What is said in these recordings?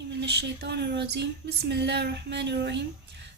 من الشیطان الرجیم بسم اللہ الرحمن الرحیم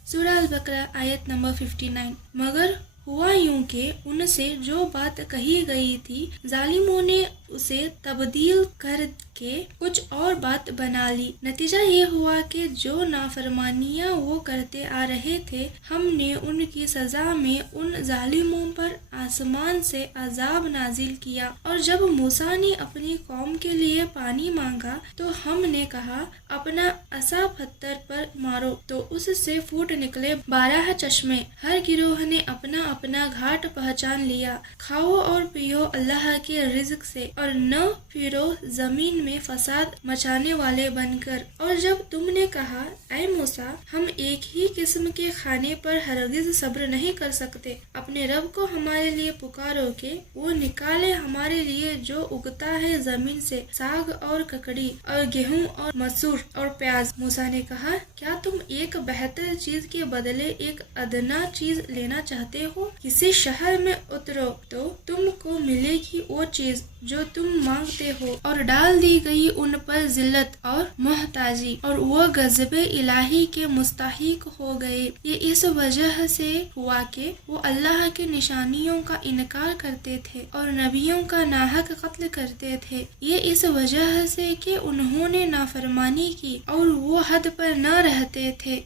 سورہ البقرہ آیت نمبر 59۔ مگر ہوا یوں کہ ان سے جو بات کہی گئی تھی ظالموں نے اسے تبدیل کر کے کچھ اور بات بنا لی۔ نتیجہ یہ ہوا کہ جو نافرمانیاں وہ کرتے آ رہے تھے ہم نے ان کی سزا میں ان ظالموں پر آسمان سے عذاب نازل کیا۔ اور جب موسیٰ نے اپنی قوم کے لیے پانی مانگا تو ہم نے کہا اپنا عصا پتھر پر مارو تو اس سے پھوٹ نکلے 12 چشمے۔ ہر گروہ نے اپنا اپنا گھاٹ پہچان لیا۔ کھاؤ اور پیو اللہ کے رزق سے اور نہ پھرو زمین میں فساد مچانے والے بن کر۔ اور جب تم نے کہا اے موسیٰ ہم ایک ہی قسم کے کھانے پر ہرگز صبر نہیں کر سکتے، اپنے رب کو ہمارے لیے پکارو کہ وہ نکالے ہمارے لیے جو اگتا ہے زمین سے، ساگ اور ککڑی اور گیہوں اور مسور اور پیاز۔ موسیٰ نے کہا کیا تم ایک بہتر چیز کے بدلے ایک ادنا چیز لینا چاہتے ہو؟ کسی شہر میں اترو تو تم کو ملے گی وہ چیز جو تم مانگتے ہو، اور ڈال دی گئی ان پر ذلت اور محتاجی، اور وہ غضب الہی کے مستحق ہو گئے۔ یہ اس وجہ سے ہوا کہ وہ اللہ کی نشانیوں کا انکار کرتے تھے اور نبیوں کا ناحق قتل کرتے تھے۔ یہ اس وجہ سے کہ انہوں نے نافرمانی کی اور وہ حد پر نہ رہتے تھے۔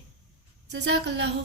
جزاک اللہ